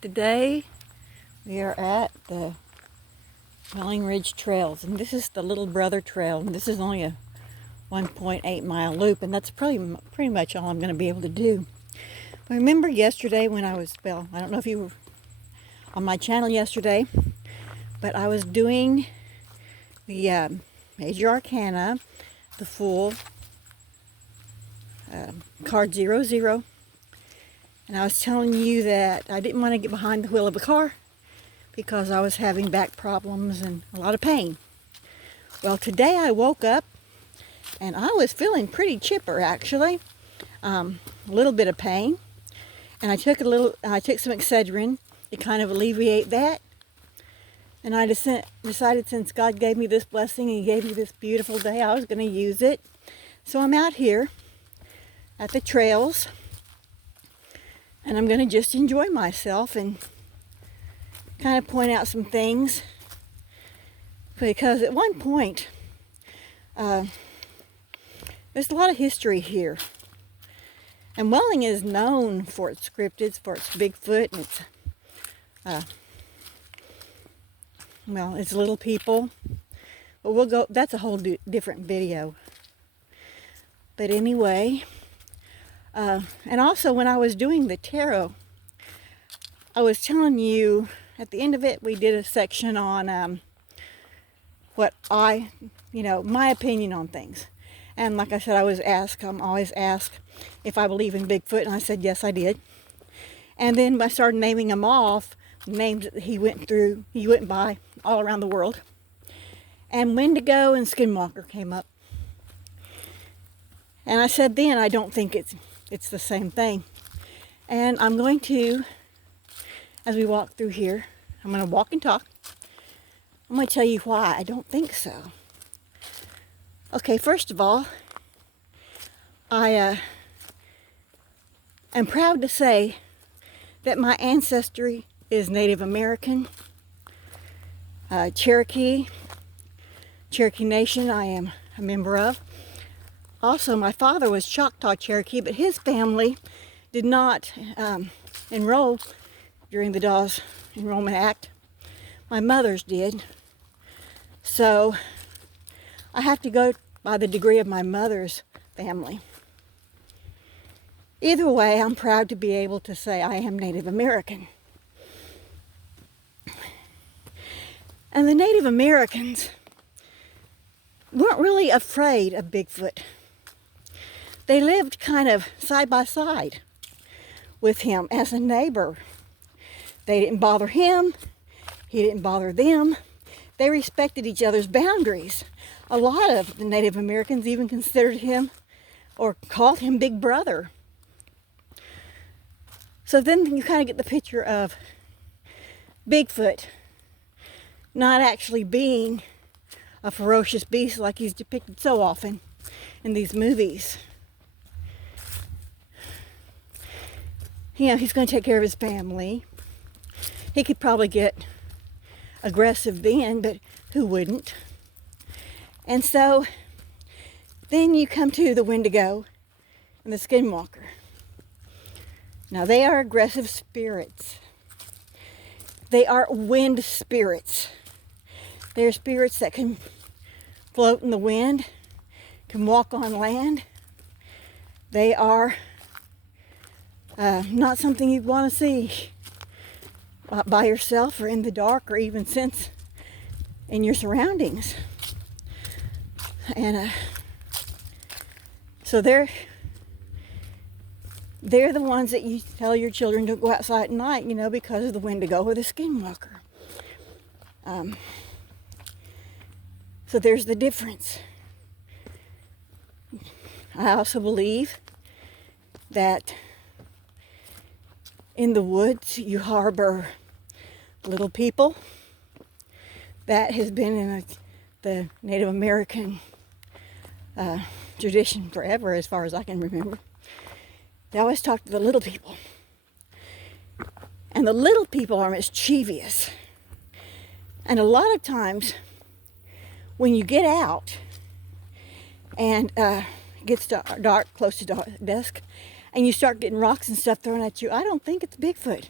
Today we are at the Welling Ridge Trails, and this is the Little Brother Trail, and this is only a 1.8 mile loop, and that's probably pretty much all I'm going to be able to do. But remember yesterday when I don't know if you were on my channel yesterday, but I was doing the Major Arcana, the full card 00, and I was telling you that I didn't want to get behind the wheel of a car because I was having back problems and a lot of pain. Well, today I woke up and I was feeling pretty chipper, actually. A little bit of pain, and I took some Excedrin to kind of alleviate that. And I decided, since God gave me this blessing and He gave me this beautiful day, I was going to use it. So I'm out here at the trails, and I'm going to just enjoy myself and kind of point out some things, because at one point there's a lot of history here, and Welling is known for its cryptids, for its Bigfoot, and it's little people. But that's a whole different video. But anyway, and also when I was doing the tarot, I was telling you at the end of it, we did a section on my opinion on things. And like I said, I'm always asked if I believe in Bigfoot, and I said yes, I did. And then I started naming them off, names that he went by all around the world. And Wendigo and Skinwalker came up. And I said then, I don't think it's the same thing. And I'm going to, as we walk through here, I'm going to walk and talk. I'm going to tell you why I don't think so. Okay, first of all, I am proud to say that my ancestry is Native American, Cherokee Nation I am a member of. Also, my father was Choctaw Cherokee, but his family did not enroll during the Dawes Enrollment Act. My mother's did. So I have to go by the degree of my mother's family. Either way, I'm proud to be able to say I am Native American. And the Native Americans weren't really afraid of Bigfoot. They lived kind of side by side with him as a neighbor. They didn't bother him. He didn't bother them. They respected each other's boundaries. A lot of the Native Americans even considered him or called him Big Brother. So then you kind of get the picture of Bigfoot not actually being a ferocious beast like he's depicted so often in these movies. He's going to take care of his family. He could probably get aggressive then, but who wouldn't? And so then you come to the Wendigo and the Skinwalker. Now they are aggressive spirits. They are wind spirits. They're spirits that can float in the wind, can walk on land. They are not something you'd want to see by yourself or in the dark, or even sense in your surroundings. And so they're the ones that you tell your children don't go outside at night, because of the Wendigo or the Skinwalker. So there's the difference. I also believe that in the woods you harbor little people. That has been in the Native American tradition forever, as far as I can remember. They always talk to the little people. And the little people are mischievous. And a lot of times, when you get out and it gets dark, close to dusk, and you start getting rocks and stuff thrown at you, I don't think it's Bigfoot.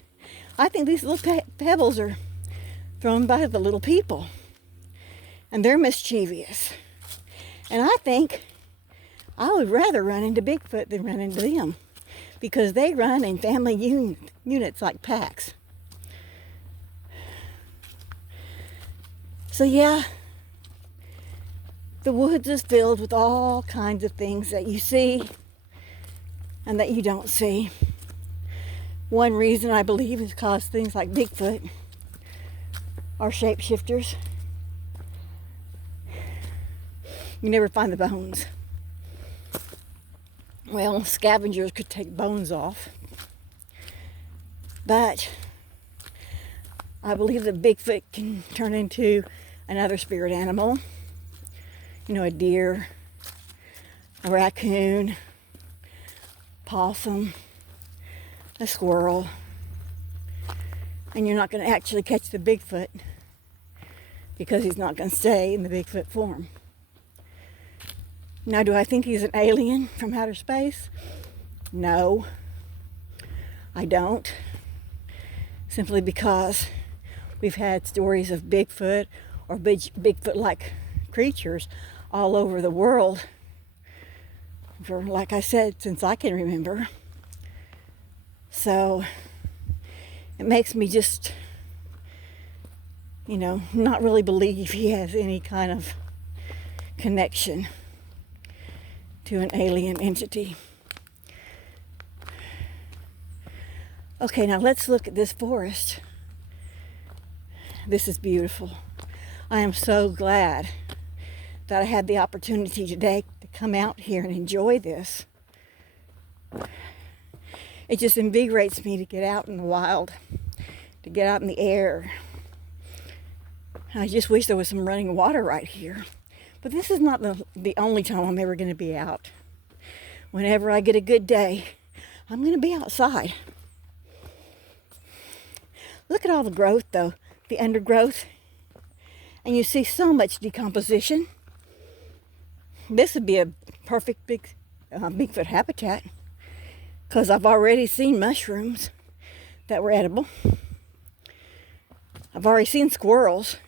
I think these little pebbles are thrown by the little people. And they're mischievous. And I think I would rather run into Bigfoot than run into them, because they run in family units like packs. So yeah, the woods is filled with all kinds of things that you see and that you don't see. One reason I believe is because things like Bigfoot are shapeshifters. You never find the bones. Well, scavengers could take bones off. But I believe that Bigfoot can turn into another spirit animal. You know, a deer, a raccoon, possum, a squirrel. And you're not going to actually catch the Bigfoot because he's not going to stay in the Bigfoot form. Now, do I think he's an alien from outer space? No, I don't. Simply because we've had stories of Bigfoot or Bigfoot-like creatures all over the world for, like I said, since I can remember. So it makes me just, not really believe he has any kind of connection to an alien entity. Okay, now let's look at this forest. This is beautiful. I am so glad that I had the opportunity today to come out here and enjoy this. It just invigorates me to get out in the wild, to get out in the air. I just wish there was some running water right here. But this is not the only time I'm ever going to be out. Whenever I get a good day, I'm going to be outside. Look at all the growth, though, the undergrowth. And you see so much decomposition. This would be a perfect Bigfoot habitat, because I've already seen mushrooms that were edible. I've already seen squirrels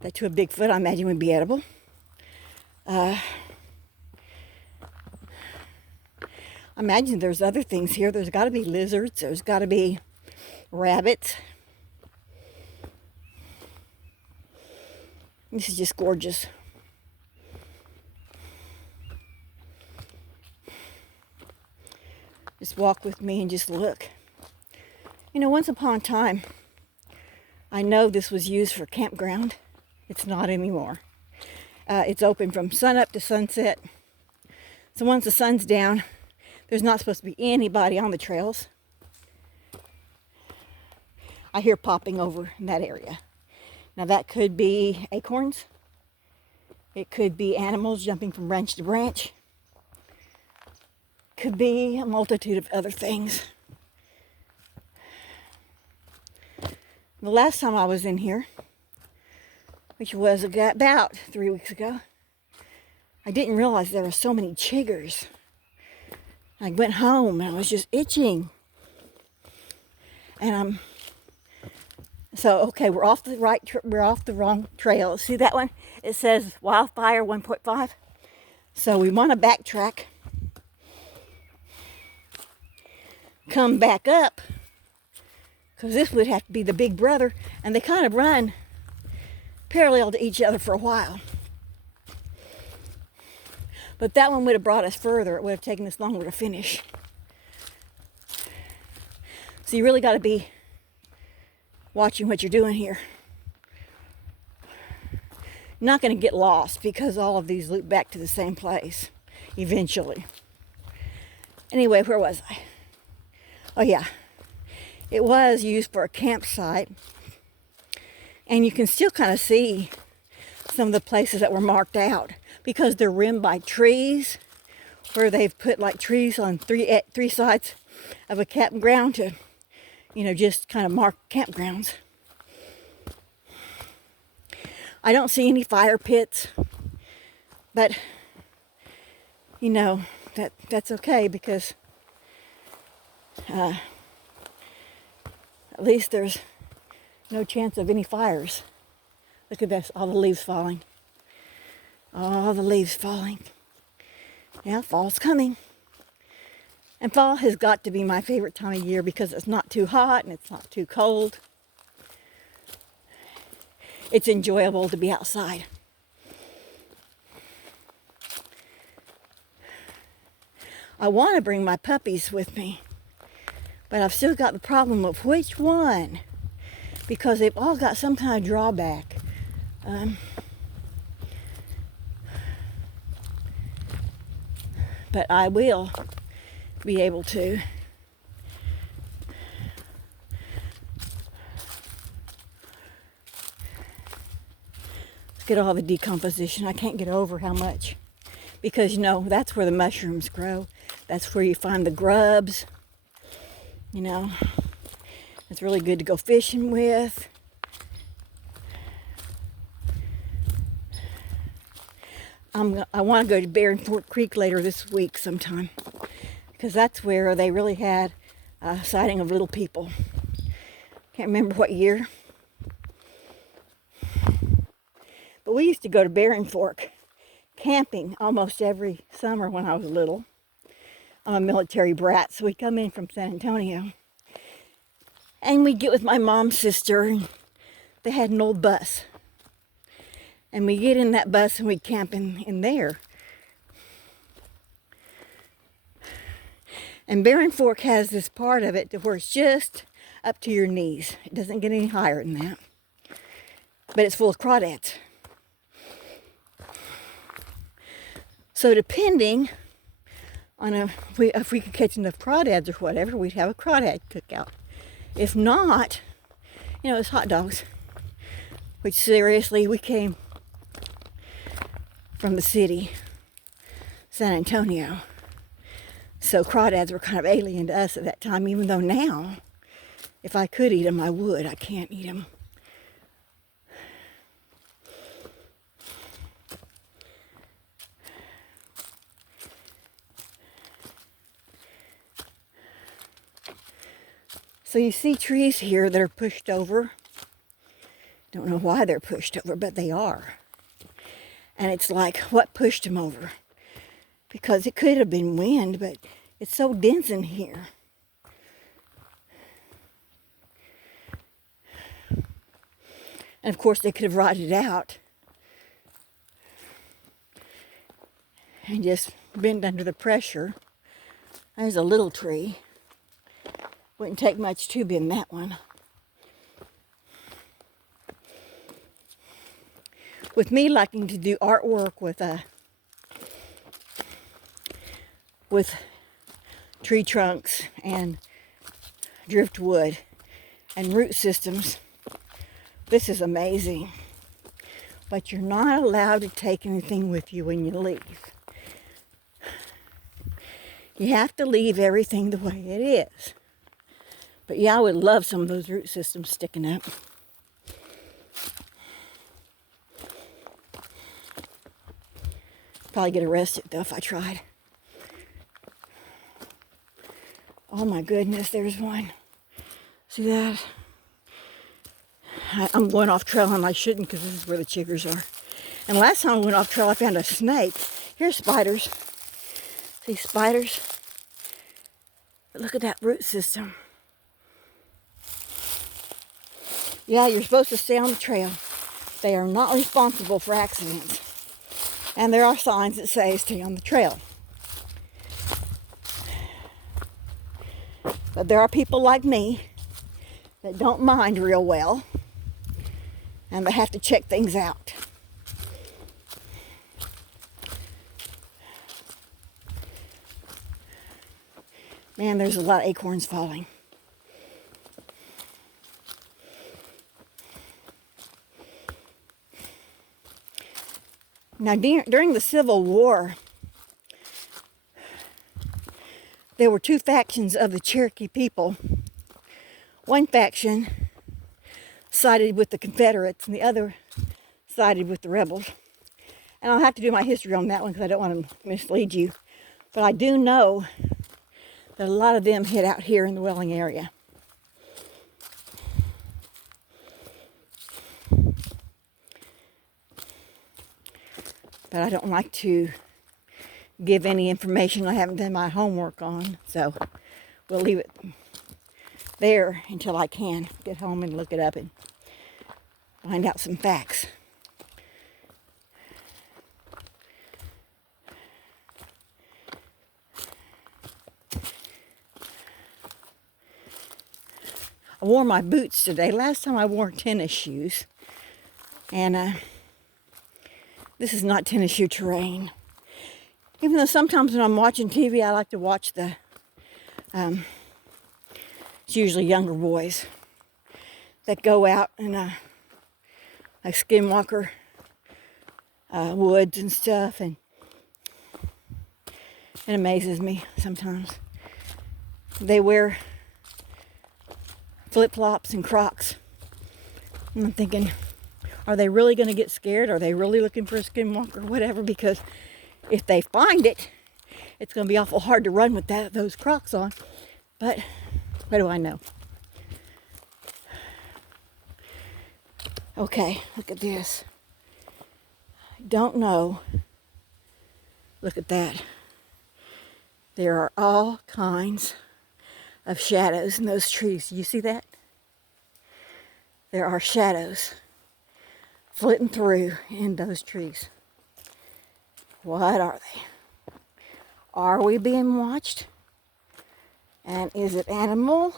that to a Bigfoot I imagine would be edible. I imagine there's other things here. There's got to be lizards. There's got to be rabbits. This is just gorgeous. Just walk with me and just look. Once upon a time, I know this was used for campground. It's not anymore. It's open from sunup to sunset. So once the sun's down, there's not supposed to be anybody on the trails. I hear popping over in that area. Now that could be acorns. It could be animals jumping from branch to branch. Could be a multitude of other things. The last time I was in here, which was about 3 weeks ago, I didn't realize there were so many chiggers. I went home and I was just itching. And okay, we're off the wrong trail. See that one? It says wildfire 1.5. So we want to backtrack, come back up, because this would have to be the big brother, and they kind of run parallel to each other for a while. But that one would have brought us further. It would have taken us longer to finish. So you really got to be watching what you're doing here. You're not going to get lost, because all of these loop back to the same place eventually. Anyway, where was I? Oh yeah, it was used for a campsite, and you can still kind of see some of the places that were marked out, because they're rimmed by trees, where they've put like trees on three sides of a campground to, just kind of mark campgrounds. I don't see any fire pits, but that's okay, because At least there's no chance of any fires. Look at this, all the leaves falling. All the leaves falling. Yeah, fall's coming. And fall has got to be my favorite time of year because it's not too hot and it's not too cold. It's enjoyable to be outside. I want to bring my puppies with me, but I've still got the problem of which one, because they've all got some kind of drawback. But I will be able to. Look at all the decomposition. I can't get over how much. Because, you know, that's where the mushrooms grow. That's where you find the grubs. You know, it's really good to go fishing with. I want to go to Bear Fork Creek later this week sometime, because that's where they really had a sighting of little people. Can't remember what year. But we used to go to Bear Fork camping almost every summer when I was little. I'm a military brat, so we'd come in from San Antonio. And we'd get with my mom's sister, and they had an old bus. And we'd get in that bus and we'd camp in there. And Bear Fork has this part of it to where it's just up to your knees. It doesn't get any higher than that. But it's full of crawdads. So depending on if we could catch enough crawdads or whatever, we'd have a crawdad cookout. If not, you know, it's hot dogs. Which seriously, we came from the city, San Antonio. So crawdads were kind of alien to us at that time, even though now, if I could eat them, I would. I can't eat them. So you see trees here that are pushed over. Don't know why they're pushed over, but they are. And it's like, what pushed them over? Because it could have been wind, but it's so dense in here. And of course, they could have rotted out and just bent under the pressure. There's a little tree. Wouldn't take much to bend that one. With me liking to do artwork with tree trunks and driftwood and root systems, this is amazing. But you're not allowed to take anything with you when you leave. You have to leave everything the way it is. But yeah, I would love some of those root systems sticking up. Probably get arrested though if I tried. Oh my goodness, there's one. See that? I'm going off trail and I shouldn't, because this is where the chiggers are. And last time I went off trail, I found a snake. Here's spiders. See spiders? But look at that root system. Yeah, you're supposed to stay on the trail. They are not responsible for accidents. And there are signs that say stay on the trail. But there are people like me that don't mind real well, and they have to check things out. Man, there's a lot of acorns falling. Now, during the Civil War, there were two factions of the Cherokee people. One faction sided with the Confederates, and the other sided with the rebels. And I'll have to do my history on that one because I don't want to mislead you. But I do know that a lot of them hid out here in the Welling area. but I don't like to give any information I haven't done my homework on, so we'll leave it there until I can get home and look it up and find out some facts. I wore my boots today. Last time I wore tennis shoes. And this is not tennis shoe terrain. Even though sometimes when I'm watching TV, I like to watch it's usually younger boys that go out in like skinwalker woods and stuff. And it amazes me sometimes. They wear flip-flops and Crocs. And I'm thinking, are they really going to get scared? Are they really looking for a skinwalker or whatever? Because if they find it, it's going to be awful hard to run with those Crocs on. But what do I know? Okay, look at this. I don't know. Look at that. There are all kinds of shadows in those trees. You see that? There are shadows flitting through in those trees. What are they? Are we being watched? And is it animal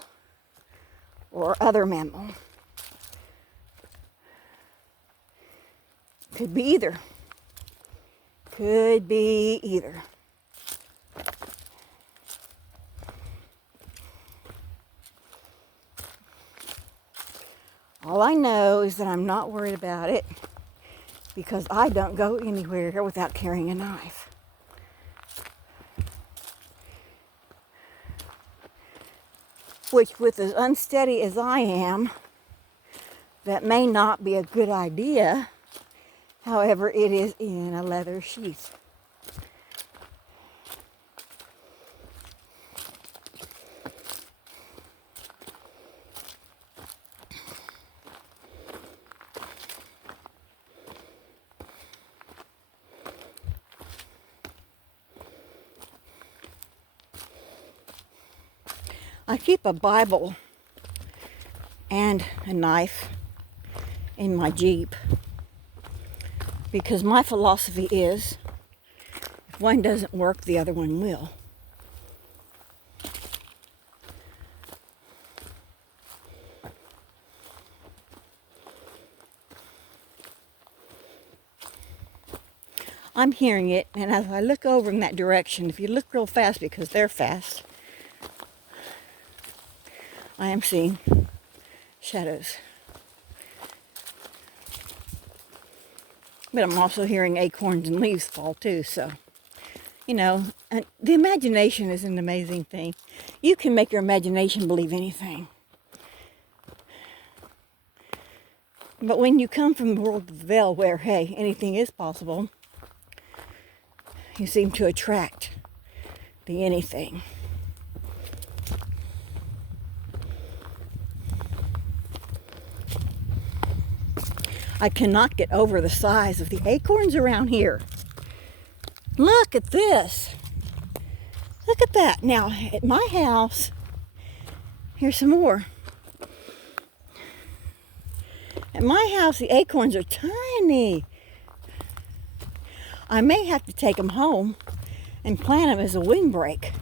or other mammal? Could be either. Could be either. All I know is that I'm not worried about it because I don't go anywhere without carrying a knife. Which, with as unsteady as I am, that may not be a good idea. However, it is in a leather sheath. I keep a Bible and a knife in my Jeep because my philosophy is if one doesn't work, the other one will. I'm hearing it, and as I look over in that direction, if you look real fast because they're fast, I am seeing shadows. But I'm also hearing acorns and leaves fall too, so, you know, and the imagination is an amazing thing. You can make your imagination believe anything. But when you come from the world of the veil where, hey, anything is possible, you seem to attract the anything. I cannot get over the size of the acorns around here. Look at this. Look at that. Now, at my house, here's some more. At my house, the acorns are tiny. I may have to take them home and plant them as a windbreak.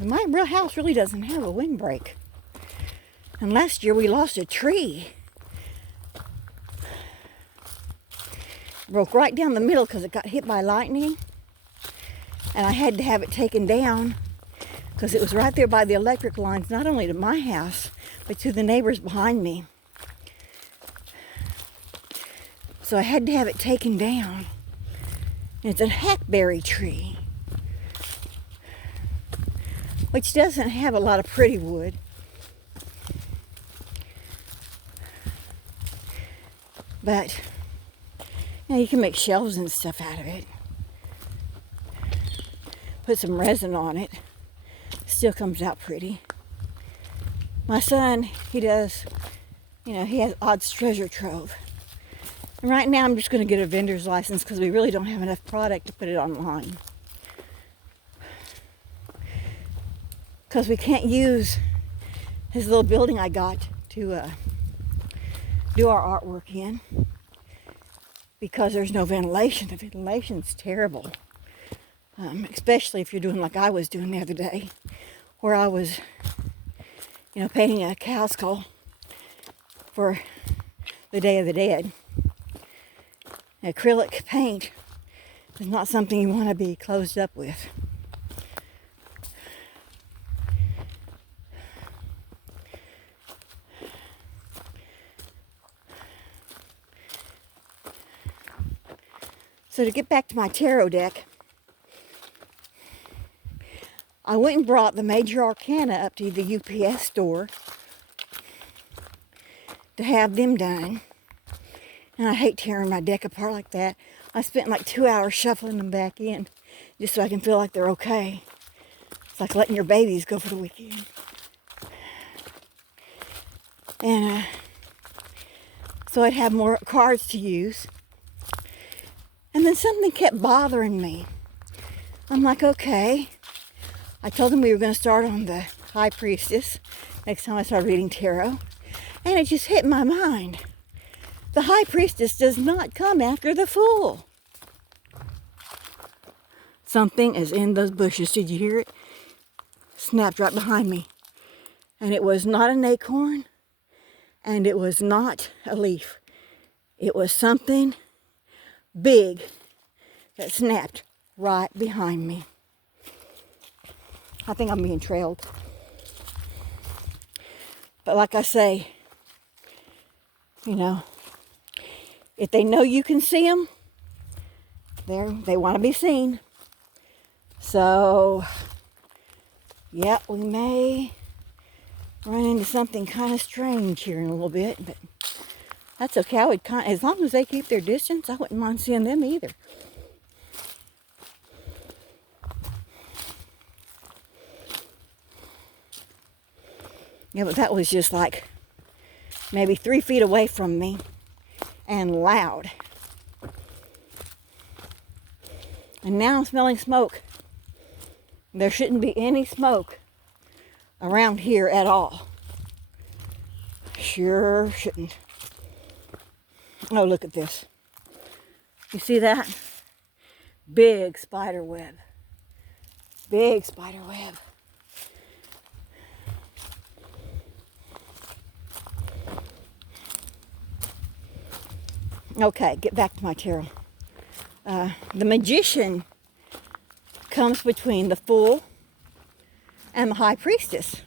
My real house really doesn't have a windbreak. And last year we lost a tree. Broke right down the middle because it got hit by lightning. And I had to have it taken down because it was right there by the electric lines, not only to my house, but to the neighbors behind me. So I had to have it taken down. And it's a hackberry tree, which doesn't have a lot of pretty wood. But you know, you can make shelves and stuff out of it. Put some resin on it. Still comes out pretty. My son, he does, you know, he has Odd's treasure trove. And right now I'm just going to get a vendor's license because we really don't have enough product to put it online. Because we can't use his little building I got to do our artwork in because there's no ventilation. The ventilation's terrible. Especially if you're doing like I was doing the other day, where I was, painting a cow skull for the Day of the Dead. Acrylic paint is not something you want to be closed up with. So to get back to my tarot deck, I went and brought the major arcana up to the UPS store to have them done. And I hate tearing my deck apart like that. I spent like 2 hours shuffling them back in just so I can feel like they're okay. It's like letting your babies go for the weekend. And so I'd have more cards to use. And then something kept bothering me. I'm like, okay. I told them we were going to start on the High Priestess next time I start reading tarot. And it just hit my mind. The High Priestess does not come after the Fool. Something is in those bushes. Did you hear it? Snapped right behind me. And it was not an acorn. And it was not a leaf. It was something big that snapped right behind me. I think I'm being trailed. But like I say, if they know you can see them, they want to be seen. So, yeah, we may run into something kind of strange here in a little bit, but that's okay. I would as long as they keep their distance, I wouldn't mind seeing them either. Yeah, but that was just like maybe 3 feet away from me and loud. And now I'm smelling smoke. There shouldn't be any smoke around here at all. Sure shouldn't. Oh, look at this. You see that? Big spider web. Big spider web. Okay, get back to my tarot. The Magician comes between the Fool and the High Priestess.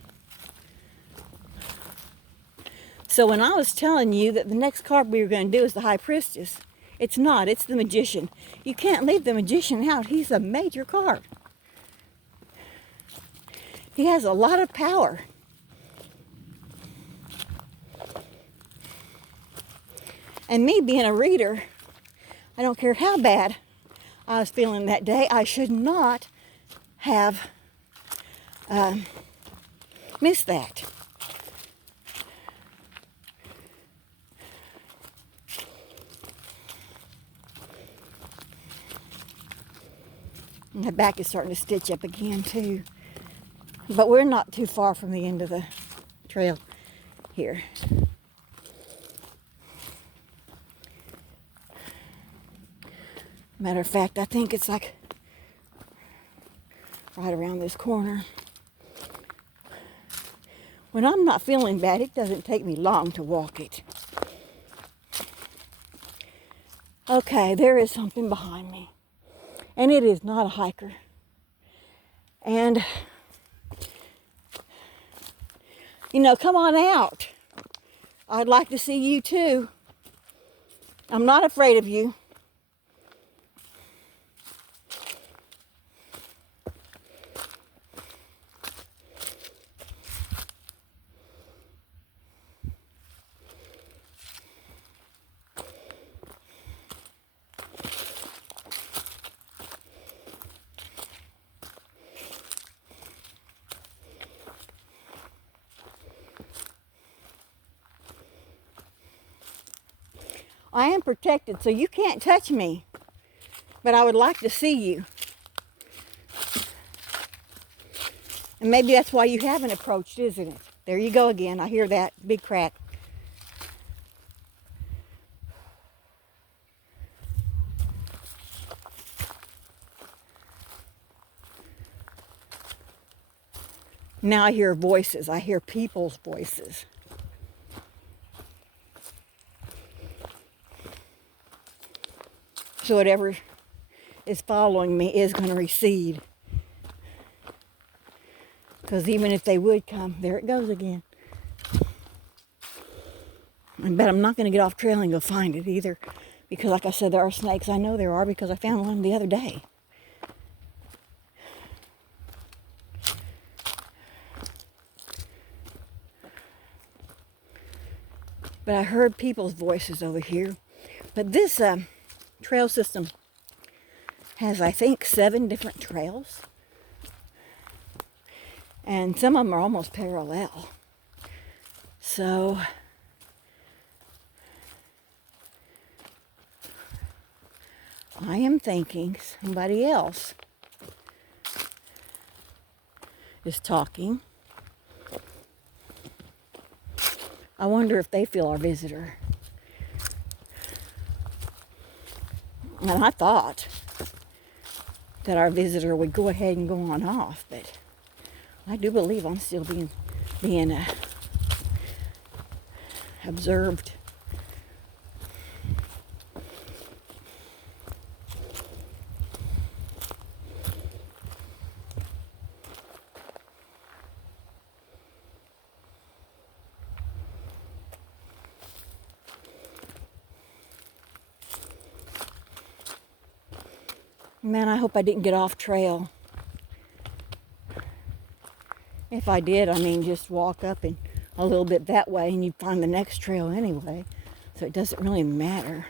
So when I was telling you that the next card we were going to do is the High Priestess, it's not. It's the Magician. You can't leave the Magician out. He's a major card. He has a lot of power. And me being a reader, I don't care how bad I was feeling that day, I should not have missed that. My back is starting to stitch up again too. But we're not too far from the end of the trail here. Matter of fact, I think it's like right around this corner. When I'm not feeling bad, it doesn't take me long to walk it. Okay, there is something behind me. And it is not a hiker. And, come on out. I'd like to see you too. I'm not afraid of you. I am protected, so you can't touch me. But I would like to see you. And maybe that's why you haven't approached, isn't it? There you go again. I hear that big crack. Now I hear voices. I hear people's voices. So whatever is following me is going to recede. Because even if they would come, there it goes again. I bet I'm not going to get off trail and go find it either. Because like I said, there are snakes. I know there are because I found one the other day. But I heard people's voices over here. But this trail system has, I think, 7 different trails. And some of them are almost parallel. So I am thinking somebody else is talking. I wonder if they feel our visitor. And I thought that our visitor would go ahead and go on off, but I do believe I'm still being observed. Man, I hope I didn't get off trail. If I did, I mean, just walk up and a little bit that way and you'd find the next trail anyway. So it doesn't really matter.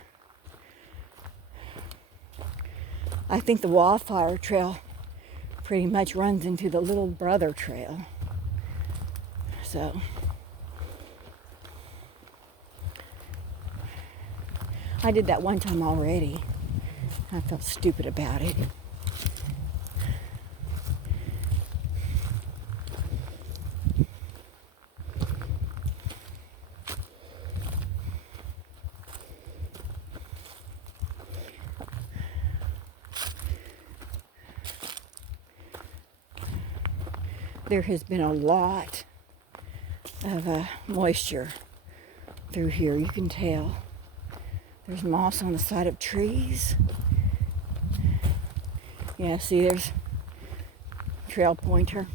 I think the wildfire trail pretty much runs into the little brother trail. So I did that one time already. I felt stupid about it. There has been a lot of moisture through here. You can tell. There's moss on the side of trees. Yeah, see, there's trail pointer.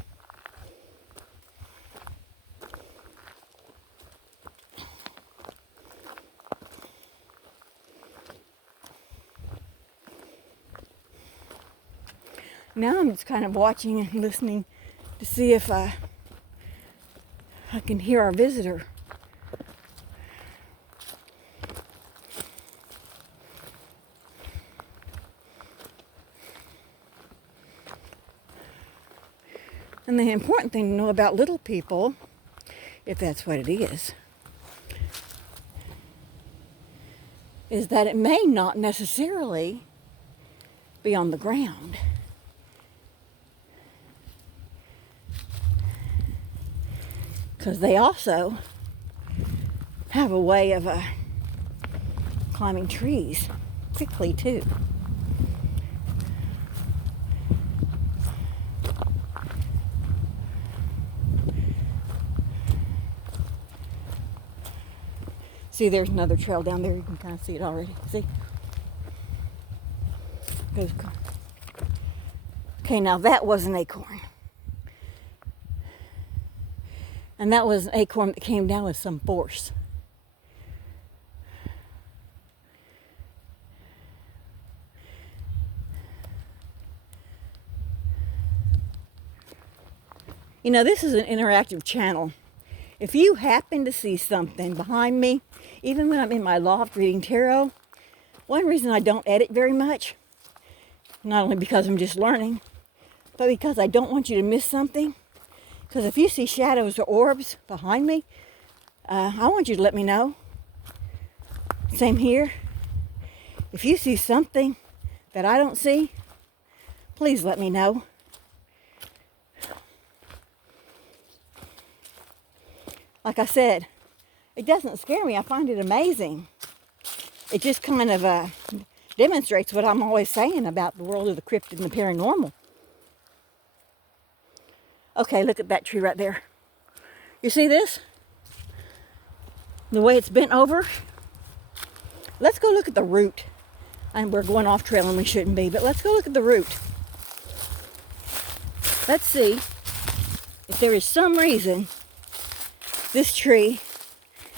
Now I'm just kind of watching and listening to see if I can hear our visitor. And the important thing to know about little people, if that's what it is that it may not necessarily be on the ground. Because they also have a way of climbing trees quickly too. See, there's another trail down there. You can kind of see it already. See? Okay, now that was an acorn. And that was an acorn that came down with some force. You know, this is an interactive channel. If you happen to see something behind me, even when I'm in my loft reading tarot, one reason I don't edit very much, not only because I'm just learning, but because I don't want you to miss something. Because if you see shadows or orbs behind me, I want you to let me know. Same here. If you see something that I don't see, please let me know. Like I said, it doesn't scare me. I find it amazing. It just kind of demonstrates what I'm always saying about the world of the cryptid and the paranormal. Okay, look at that tree right there. You see this? The way it's bent over? Let's go look at the root. And we're going off trail and we shouldn't be, but let's go look at the root. Let's see if there is some reason this tree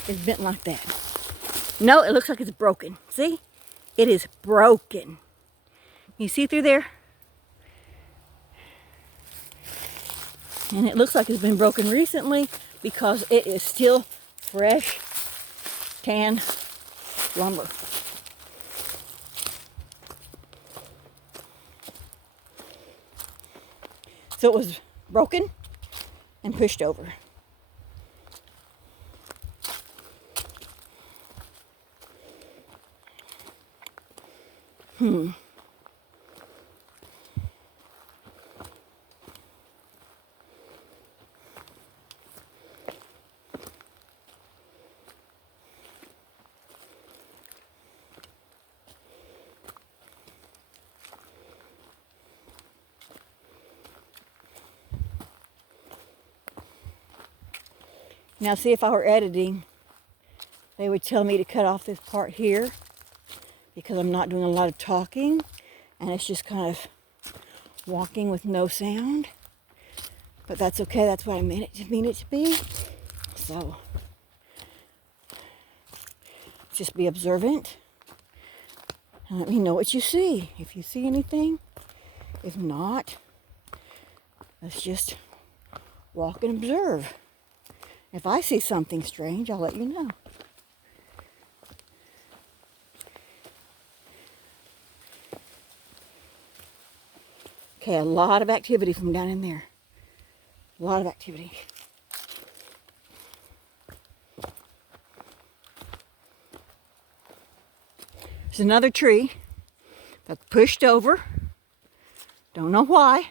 is bent like that. No, it looks like it's broken. See? It is broken. You see through there? And it looks like it's been broken recently because it is still fresh, tan lumber. So it was broken and pushed over. Now see, if I were editing, they would tell me to cut off this part here because I'm not doing a lot of talking and it's just kind of walking with no sound. But that's okay, that's what I mean it to be. So just be observant and let me know what you see. If you see anything, if not, let's just walk and observe. If I see something strange, I'll let you know. Okay, a lot of activity from down in there. A lot of activity. There's another tree that's pushed over. Don't know why.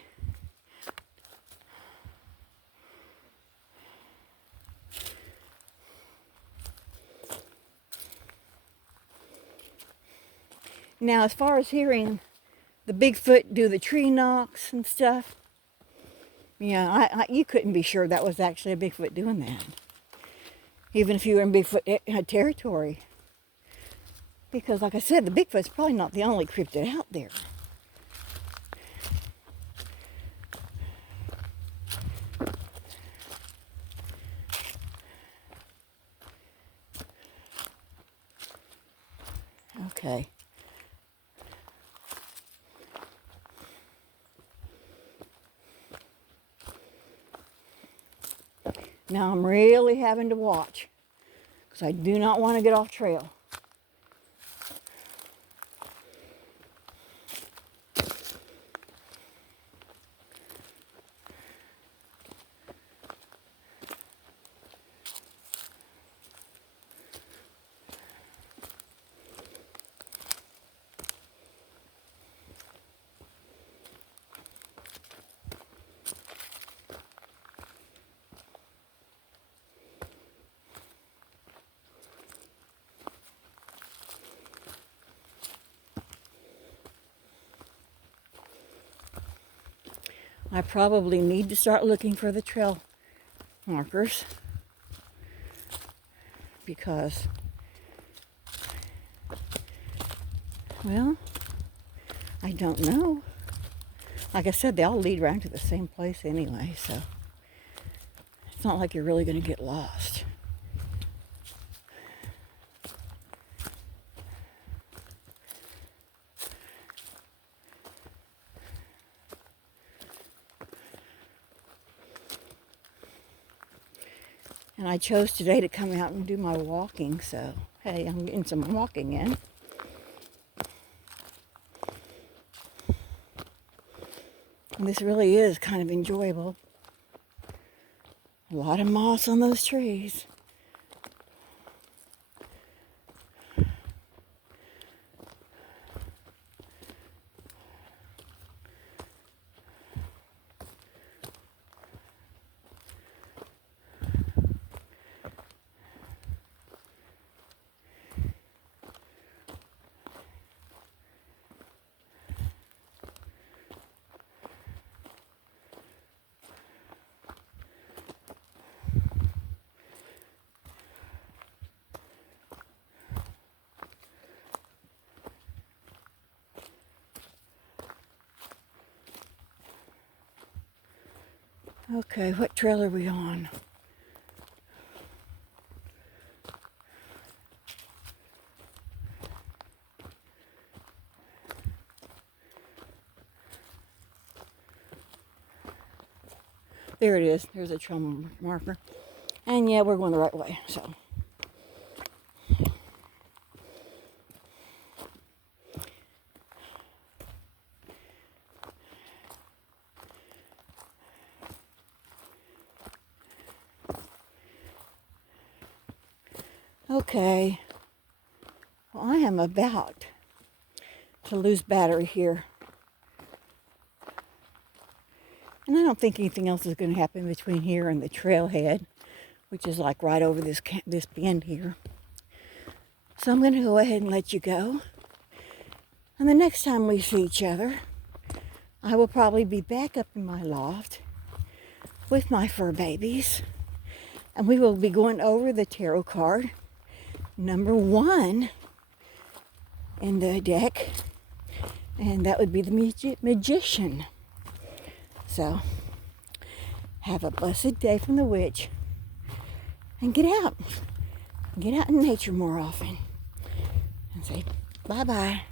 Now, as far as hearing the Bigfoot do the tree knocks and stuff, yeah, you couldn't be sure that was actually a Bigfoot doing that, even if you were in Bigfoot territory. Because, like I said, the Bigfoot's probably not the only cryptid out there. Okay. Now I'm really having to watch because I do not want to get off trail. I probably need to start looking for the trail markers because, well, I don't know. Like I said, they all lead around to the same place anyway, so it's not like you're really going to get lost. And I chose today to come out and do my walking, so hey, I'm getting some walking in. And this really is kind of enjoyable. A lot of moss on those trees. Okay, what trail are we on? There it is. There's a trail marker. And yeah, we're going the right way, so. Okay. Well, I am about to lose battery here. And I don't think anything else is going to happen between here and the trailhead, which is like right over this bend here. So I'm going to go ahead and let you go. And the next time we see each other, I will probably be back up in my loft with my fur babies. And we will be going over the tarot card number 1 in the deck. And that would be the Magician. So, have a blessed day from the witch. And get out. Get out in nature more often. And say bye-bye.